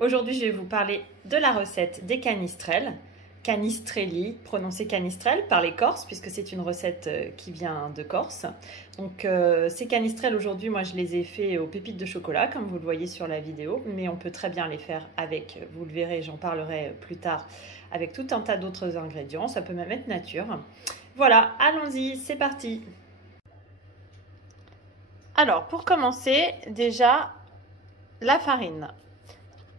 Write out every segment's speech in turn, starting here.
Aujourd'hui, je vais vous parler de la recette des canistrelles. Canistrelli, prononcé canistrelle par les Corses, puisque c'est une recette qui vient de Corse. Donc ces canistrelles, aujourd'hui, moi je les ai fait aux pépites de chocolat, comme vous le voyez sur la vidéo, mais on peut très bien les faire avec, vous le verrez, j'en parlerai plus tard, avec tout un tas d'autres ingrédients. Ça peut même être nature. Voilà, allons-y, c'est parti. Alors, pour commencer, déjà, la farine.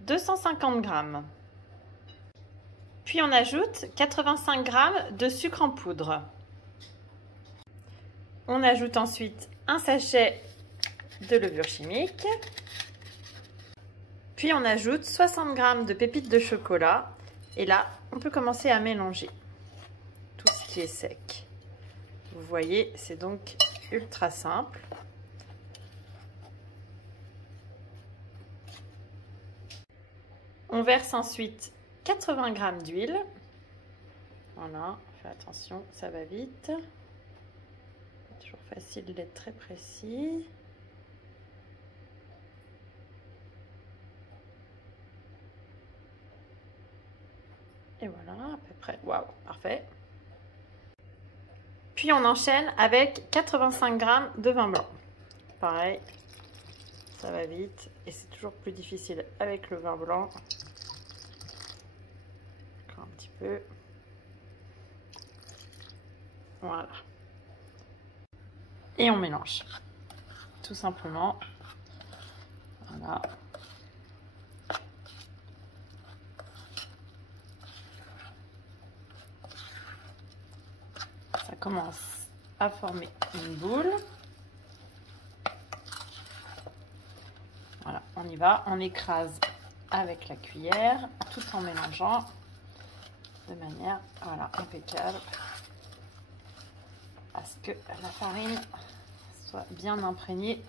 250 g. Puis on ajoute 85 g de sucre en poudre. On ajoute ensuite un sachet de levure chimique. Puis on ajoute 60 g de pépites de chocolat. Et là, on peut commencer à mélanger tout ce qui est sec. Vous voyez, c'est donc ultra simple. On verse ensuite 80 g d'huile. Voilà, faites attention, ça va vite. C'est toujours facile d'être très précis. Et voilà, à peu près. Waouh, parfait. Puis on enchaîne avec 85 g de vin blanc. Pareil, ça va vite et c'est toujours plus difficile avec le vin blanc. Encore un petit peu. Voilà. Et on mélange. Tout simplement. Voilà. Ça commence à former une boule. Voilà, on y va. On écrase avec la cuillère tout en mélangeant de manière impeccable à ce que la farine soit bien imprégnée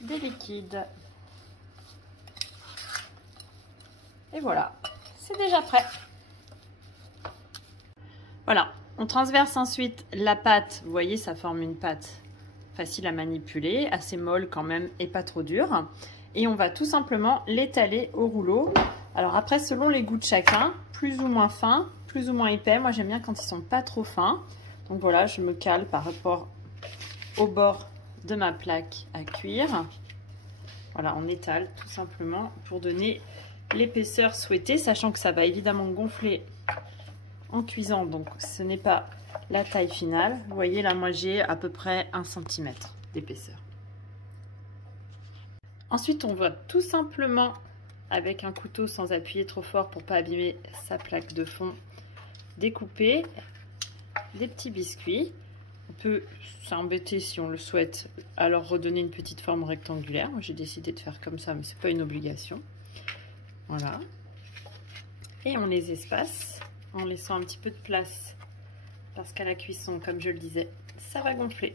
des liquides. Et voilà, c'est déjà prêt. Voilà, on transverse ensuite la pâte. Vous voyez, ça forme une pâte facile à manipuler, assez molle quand même et pas trop dure. Et on va tout simplement l'étaler au rouleau. Alors après, selon les goûts de chacun, plus ou moins fin, plus ou moins épais. Moi, j'aime bien quand ils sont pas trop fins. Donc voilà, je me cale par rapport au bord de ma plaque à cuire. Voilà, on étale tout simplement pour donner l'épaisseur souhaitée, sachant que ça va évidemment gonfler en cuisant. Donc ce n'est pas la taille finale. Vous voyez, là, moi, j'ai à peu près 1 cm d'épaisseur. Ensuite, on va tout simplement, avec un couteau sans appuyer trop fort pour ne pas abîmer sa plaque de fond, découper des petits biscuits. On peut s'embêter si on le souhaite, alors redonner une petite forme rectangulaire. Moi, j'ai décidé de faire comme ça, mais ce n'est pas une obligation. Voilà. Et on les espace en laissant un petit peu de place, parce qu'à la cuisson, comme je le disais, ça va gonfler.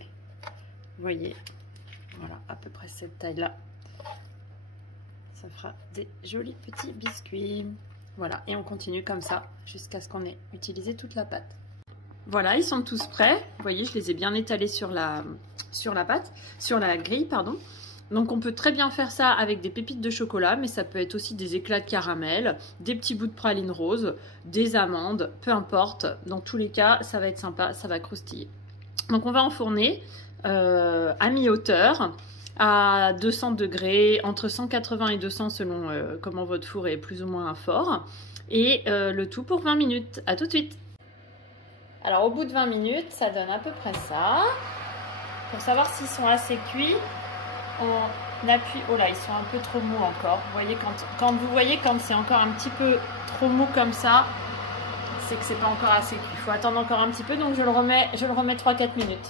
Vous voyez, voilà, à peu près cette taille-là. Ça fera des jolis petits biscuits. Voilà, et on continue comme ça jusqu'à ce qu'on ait utilisé toute la pâte. Voilà, ils sont tous prêts. Vous voyez, je les ai bien étalés sur la grille, pardon. Donc on peut très bien faire ça avec des pépites de chocolat, mais ça peut être aussi des éclats de caramel, des petits bouts de praline rose, des amandes, peu importe. Dans tous les cas, ça va être sympa, ça va croustiller. Donc on va enfourner à mi-hauteur, à 200 degrés, entre 180 et 200 selon comment votre four est plus ou moins fort. Et le tout pour 20 minutes. À tout de suite. Alors au bout de 20 minutes, ça donne à peu près ça. Pour savoir s'ils sont assez cuits, on appuie. Oh là, ils sont un peu trop mous encore. Vous voyez, quand c'est encore un petit peu trop mou comme ça, c'est que c'est pas encore assez cuit. Il faut attendre encore un petit peu, donc je le remets 3-4 minutes.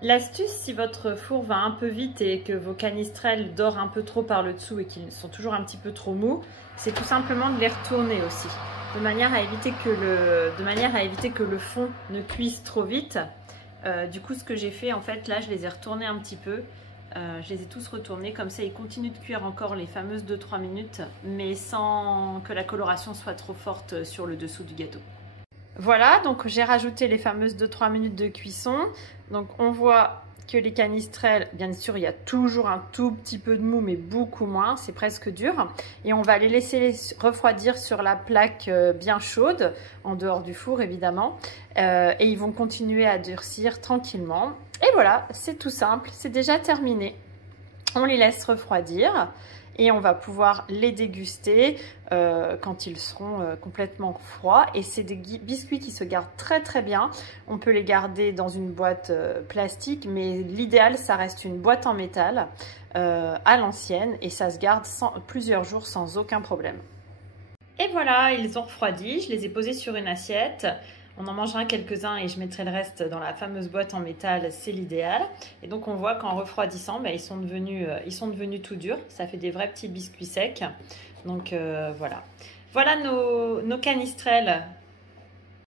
L'astuce, si votre four va un peu vite et que vos canistrelles dorent un peu trop par le dessous et qu'ils sont toujours un petit peu trop mous, c'est tout simplement de les retourner aussi, de manière à éviter que le fond ne cuise trop vite. Du coup, ce que j'ai fait, en fait, là, je les ai retournés un petit peu. Je les ai tous retournés, comme ça, ils continuent de cuire encore les fameuses 2-3 minutes, mais sans que la coloration soit trop forte sur le dessous du gâteau. Voilà, donc j'ai rajouté les fameuses 2-3 minutes de cuisson. Donc on voit que les canistrelles, bien sûr, il y a toujours un tout petit peu de mou, mais beaucoup moins, c'est presque dur. Et on va les laisser refroidir sur la plaque bien chaude, en dehors du four évidemment. Et ils vont continuer à durcir tranquillement. Et voilà, c'est tout simple, c'est déjà terminé. On les laisse refroidir et on va pouvoir les déguster quand ils seront complètement froids. Et c'est des biscuits qui se gardent très très bien. On peut les garder dans une boîte plastique, mais l'idéal, ça reste une boîte en métal à l'ancienne et ça se garde plusieurs jours sans aucun problème. Et voilà, ils ont refroidi, je les ai posés sur une assiette. On en mangera quelques-uns et je mettrai le reste dans la fameuse boîte en métal, c'est l'idéal. Et donc on voit qu'en refroidissant, ils sont devenus tout durs. Ça fait des vrais petits biscuits secs. Donc voilà. Voilà nos canistrelles